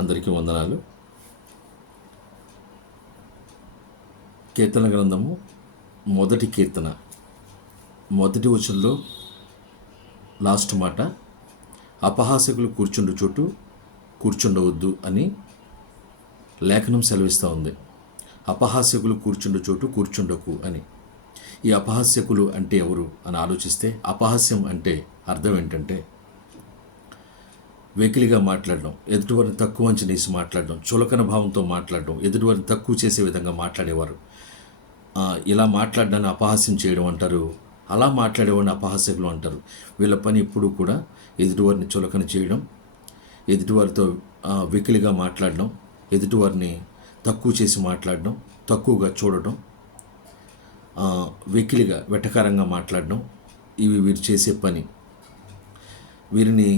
అందరికీ వందనాలు. కీర్తన గ్రంథము మొదటి కీర్తన మొదటి వచనంలో లాస్ట్ మాట, అపహాసకులు కూర్చుండు చోటు కూర్చుండవద్దు అని లేఖనం సెలవిస్తూ ఉంది. అపహాస్యకులు కూర్చుండు చోటు కూర్చుండకు అని. ఈ అపహాస్యకులు అంటే ఎవరు అని ఆలోచిస్తే, అపహాస్యం అంటే అర్థం ఏంటంటే వెకిలిగా మాట్లాడడం, ఎదుటివారిని తక్కువ అంచనేసి మాట్లాడడం, చులకన భావంతో మాట్లాడడం, ఎదుటివారిని తక్కువ చేసే విధంగా మాట్లాడేవారు. ఇలా మాట్లాడడాన్ని అపహాస్యం చేయడం అంటారు. అలా మాట్లాడేవాడిని అపహాస్యకులు అంటారు. వీళ్ళ పని ఎప్పుడూ కూడా ఎదుటివారిని చులకన చేయడం, ఎదుటివారితో వెకిలిగా మాట్లాడడం, ఎదుటివారిని తక్కువ చేసి మాట్లాడడం, తక్కువగా చూడడం, వెకిలిగా వెటకారంగా మాట్లాడడం, ఇవి వీరు చేసే పని. వీరిని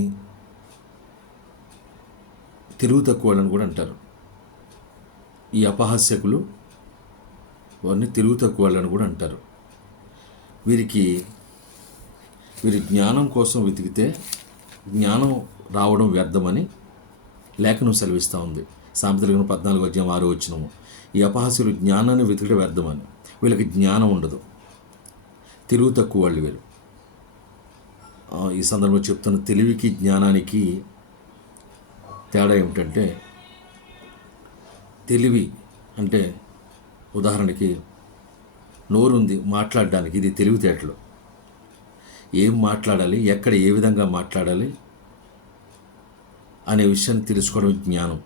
తెలివి తక్కువ వాళ్ళని కూడా అంటారు. ఈ అపహాస్యకులు వారిని తెలివి తక్కువ వాళ్ళని కూడా అంటారు. వీరి జ్ఞానం కోసం వెతికితే జ్ఞానం రావడం వ్యర్థమని లేఖనం సెలవిస్తూ ఉంది. సామెతల 14:6 ఈ అపహాస్యులు జ్ఞానాన్ని వెతికడం వ్యర్థమని. వీళ్ళకి జ్ఞానం ఉండదు, తెలివి తక్కువ వాళ్ళు వీరు. ఈ సందర్భంలో చెప్తున్న తెలివికి జ్ఞానానికి తేడా ఏమిటంటే, తెలివి అంటే ఉదాహరణకి నోరుంది మాట్లాడడానికి, ఇది తెలివితేటలు. ఏం మాట్లాడాలి, ఎక్కడ ఏ విధంగా మాట్లాడాలి అనే విషయాన్ని తెలుసుకోవడం జ్ఞానం.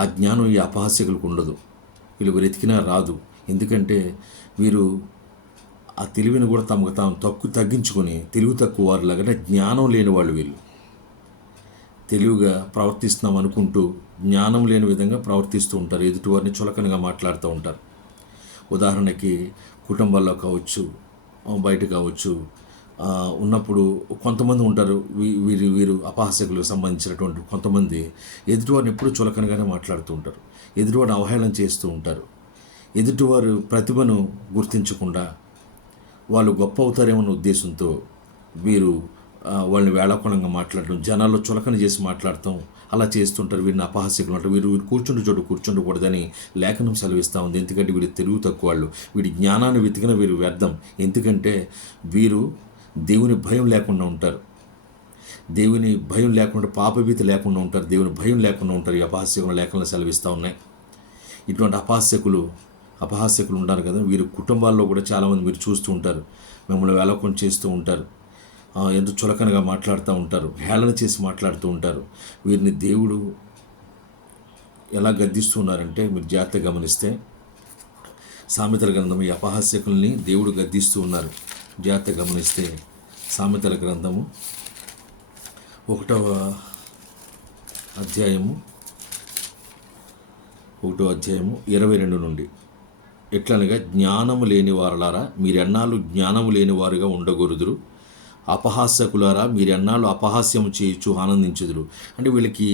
ఆ జ్ఞానం ఈ అపహాస్యకులకు ఉండదు. వీళ్ళు వెతికినా రాదు. ఎందుకంటే వీరు ఆ తెలివిని కూడా తమకు తాము తగ్గించుకొని తెలివి తక్కువ వారిలాగానే జ్ఞానం లేని వాళ్ళు. వీళ్ళు తెలివిగా ప్రవర్తిస్తున్నాం అనుకుంటూ జ్ఞానం లేని విధంగా ప్రవర్తిస్తూ ఉంటారు. ఎదుటివారిని చులకనగా మాట్లాడుతూ ఉంటారు. ఉదాహరణకి కుటుంబాల్లో కావచ్చు, బయట కావచ్చు, ఉన్నప్పుడు కొంతమంది ఉంటారు. వీరు అపహాస్యకులకు సంబంధించినటువంటి కొంతమంది ఎదుటివారిని ఎప్పుడూ చులకనగానే మాట్లాడుతూ ఉంటారు. ఎదుటివారిని అవహేళన చేస్తూ ఉంటారు. ఎదుటివారు ప్రతిభను గుర్తించకుండా వాళ్ళు గొప్ప అవుతారేమన్న ఉద్దేశంతో వీరు వాళ్ళని వేళాకోళంగా మాట్లాడడం, జనాల్లో చులకన చేసి మాట్లాడటం అలా చేస్తుంటారు. వీరిని అపహాస్యకులు అంటారు. వీరు కూర్చుండి చోటు కూర్చుండకూడదని లేఖనం సెలవిస్తూ ఉంది. ఎందుకంటే వీరు తెలివి తక్కువ వాళ్ళు. వీడి జ్ఞానాన్ని వెతికిన వీరు వ్యర్థం. ఎందుకంటే వీరు దేవుని భయం లేకుండా ఉంటారు. దేవుని భయం లేకుండా, పాపభీతి లేకుండా ఉంటారు. దేవుని భయం లేకుండా ఉంటారు. ఈ అపహాస్యకులు లేఖనాలు సెలవిస్తూ ఉన్నాయి. ఇటువంటి అపహాస్యకులు ఉన్నారు కదా, వీరు కుటుంబాల్లో కూడా చాలామంది మీరు చూస్తూ ఉంటారు. మిమ్మల్ని వేళాకోళం చేస్తూ ఉంటారు, ఎంతో చులకనగా మాట్లాడుతూ ఉంటారు, హేళన చేసి మాట్లాడుతూ ఉంటారు. వీరిని దేవుడు ఎలా గద్దిస్తున్నారంటే మీరు జాగ్రత్తగా గమనిస్తే, సామెతల గ్రంథము ఈ అపహాస్యకుల్ని దేవుడు గద్దిస్తూ ఉన్నారు. జాగ్రత్తగా గమనిస్తే సామెతల గ్రంథము 1వ అధ్యాయము 22 నుండి, ఎట్లనగా జ్ఞానము లేని వారలారా మీరెన్నాళ్ళు జ్ఞానము లేని వారుగా ఉండగొరుదురు, అపహాస్యకులారా మీరెన్నాళ్ళు అపహాస్యము చేయొచ్చు ఆనందించుదురు. అంటే వీళ్ళకి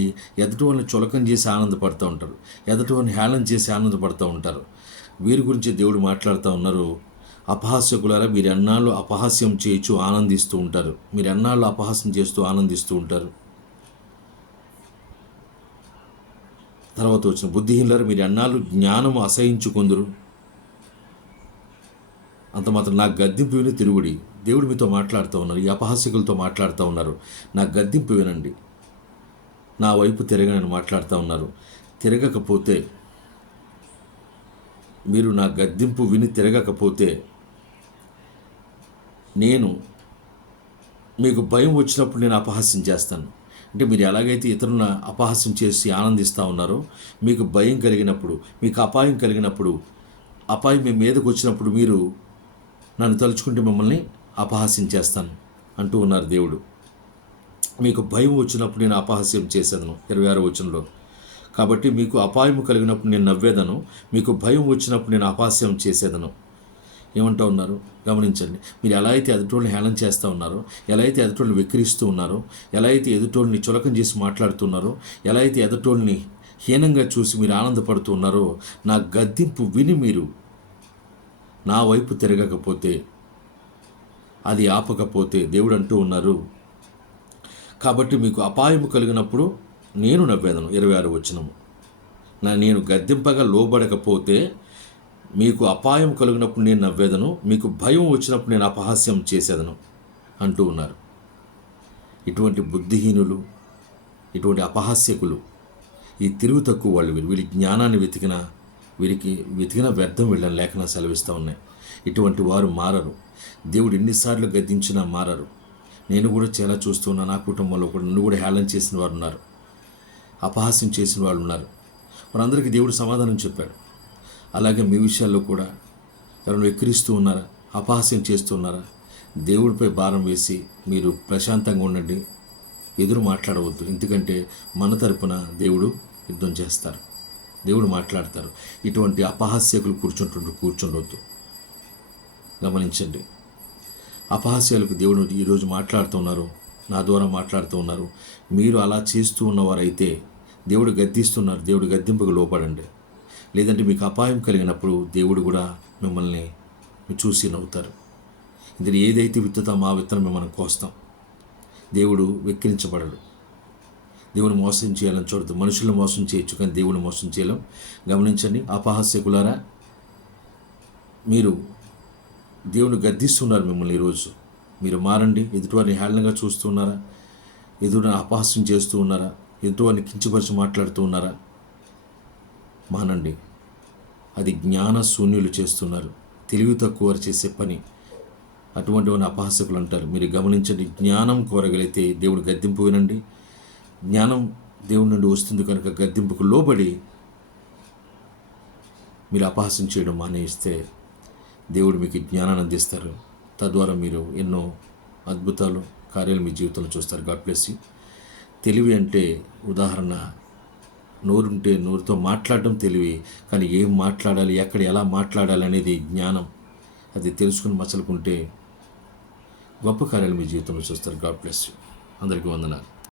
ఎదుటివారిని చులకం చేసి ఆనందపడుతూ ఉంటారు, ఎదుటివారిని హేళన చేసి ఆనందపడుతూ ఉంటారు. వీరి గురించి దేవుడు మాట్లాడుతూ ఉన్నారు. అపహాస్యకులారా మీరెన్నాళ్ళు అపహాస్యం చేయొచ్చు ఆనందిస్తూ ఉంటారు. మీరెన్నాళ్ళు అపహాస్యం చేస్తూ ఆనందిస్తూ ఉంటారు. తర్వాత వచ్చిన బుద్ధిహీనులారా మీరు ఎన్నాళ్ళు జ్ఞానము అసహించుకొందురు. అంత మాత్రం నా గద్దింపు విని తిరుగుడి. దేవుడు మీతో మాట్లాడుతూ ఉన్నారు, ఈ అపహాస్యకులతో మాట్లాడుతూ ఉన్నారు. నా గద్దింపు వినండి, నా వైపు తిరగనని మాట్లాడుతూ ఉన్నారు. తిరగకపోతే, మీరు నా గద్దింపు విని తిరగకపోతే, నేను మీకు భయం వచ్చినప్పుడు నేను అపహాస్యం చేస్తాను. అంటే మీరు ఎలాగైతే ఇతరులను అపహాస్యం చేసి ఆనందిస్తూ ఉన్నారో, మీకు భయం కలిగినప్పుడు, మీకు అపాయం కలిగినప్పుడు, అపాయం మీ మీదకు వచ్చినప్పుడు మీరు నన్ను తలుచుకుంటే మిమ్మల్ని అపహాస్యం చేస్తాను అంటూ ఉన్నారు దేవుడు. మీకు భయం వచ్చినప్పుడు నేను అపహాస్యం చేసేదను 26వ వచనంలో. కాబట్టి మీకు అపాయం కలిగినప్పుడు నేను నవ్వేదను, మీకు భయం వచ్చినప్పుడు నేను అపహాస్యం చేసేదను. ఏమంటూ ఉన్నారు గమనించండి. మీరు ఎలా అయితే ఎదుటోళ్ళని హేళన చేస్తూ ఉన్నారో, ఎలా అయితే ఎదుటోళ్ళని వెక్కిరిస్తూ ఉన్నారో, ఎలా అయితే ఎదుటోళ్ళని చులకం చేసి మాట్లాడుతున్నారో, ఎలా అయితే ఎదుటోళ్ళని హీనంగా చూసి మీరు ఆనందపడుతూ ఉన్నారో, నా గద్దింపు విని మీరు నా వైపు తిరగకపోతే, అది ఆపకపోతే, దేవుడు అంటూ ఉన్నారు. కాబట్టి మీకు అపాయము కలిగినప్పుడు నేను నవ్వేదను. 26 వచనము. నేను గద్దింపగా లోబడకపోతే మీకు అపాయం కలిగినప్పుడు నేను నవ్వేదను, మీకు భయం వచ్చినప్పుడు నేను అపహాస్యం చేసేదను అంటూ ఉన్నారు. ఇటువంటి బుద్ధిహీనులు, ఇటువంటి అపహాస్యకులు, ఈ తిరుగు తక్కువ వాళ్ళు వీరి జ్ఞానాన్ని వెతికిన వ్యర్థం వీళ్ళని లేఖన సెలవిస్తూ ఉన్నాయి. ఇటువంటి వారు మారరు. దేవుడు ఎన్నిసార్లు గద్దించినా మారరు. నేను కూడా చాలా చూస్తున్నా. నా కుటుంబంలో కూడా నన్ను కూడా హేళన చేసిన వారు ఉన్నారు, అపహాస్యం చేసిన వాళ్ళు ఉన్నారు. వారందరికీ దేవుడు సమాధానం చెప్పాడు. అలాగే మీ విషయాల్లో కూడా ఎవరైనా వెక్కిరిస్తూ ఉన్నారా, అపహాస్యం చేస్తున్నారా, దేవుడిపై భారం వేసి మీరు ప్రశాంతంగా ఉండండి, ఎదురు మాట్లాడవద్దు. ఎందుకంటే మన తరపున దేవుడు యుద్ధం చేస్తారు, దేవుడు మాట్లాడతారు. ఇటువంటి అపహాస్యకులు కూర్చుండవద్దు. గమనించండి, అపహాస్యాలకు దేవుడు ఈరోజు మాట్లాడుతున్నారు, నా ద్వారా మాట్లాడుతూ ఉన్నారు. మీరు అలా చేస్తూ ఉన్నవారైతే దేవుడు గద్దిస్తున్నారు, దేవుడు గద్దింపుకు లోపడండి. లేదంటే మీకు అపాయం కలిగినప్పుడు దేవుడు కూడా మిమ్మల్ని చూసి నవ్వుతారు. ఇందులో ఏదైతే విత్తుతామో ఆ విత్తనం మనం కోస్తాం. దేవుడు వెక్కిరించబడడు. దేవుని మోసం చేయాలని చూడదు. మనుషులను మోసం చేయొచ్చు, కానీ దేవుని మోసం చేయలేం. గమనించండి, అపహాస్యకులారా, మీరు దేవుని గద్దిస్తున్నారు మిమ్మల్ని. ఈరోజు మీరు మారండి. ఎదుటివారిని హేళనగా చూస్తూ ఉన్నారా, ఎదుటిని అపహాస్యం చేస్తూ ఉన్నారా, ఎదుటివారిని కించపరిచి మాట్లాడుతూ ఉన్నారా, మానండి. అది జ్ఞాన శూన్యులు చేస్తున్నారు, తెలివి తక్కువ వారు చేసే పని. అటువంటి వారిని అపహాస్యకులు అంటారు. మీరు గమనించండి, జ్ఞానం కోరగలిగితే దేవుడు గద్దింపు వినండి. జ్ఞానం దేవుడి నుండి వస్తుంది కనుక గద్దింపుకు లోబడి మీరు అపహాస్యం చేయడం మానేస్తే దేవుడు మీకు జ్ఞానాన్ని అందిస్తారు. తద్వారా మీరు ఎన్నో అద్భుతాలు, కార్యాలు మీ జీవితంలో చూస్తారు. God bless you. తెలివి అంటే ఉదాహరణ, నోరుంటే నోరుతో మాట్లాడడం తెలివి, కానీ ఏం మాట్లాడాలి, ఎక్కడ ఎలా మాట్లాడాలి అనేది జ్ఞానం. అది తెలుసుకుని మసలుకుంటే గొప్ప కార్యాలు మీ జీవితంలో చూస్తారు. God bless you. అందరికీ వందనాలు.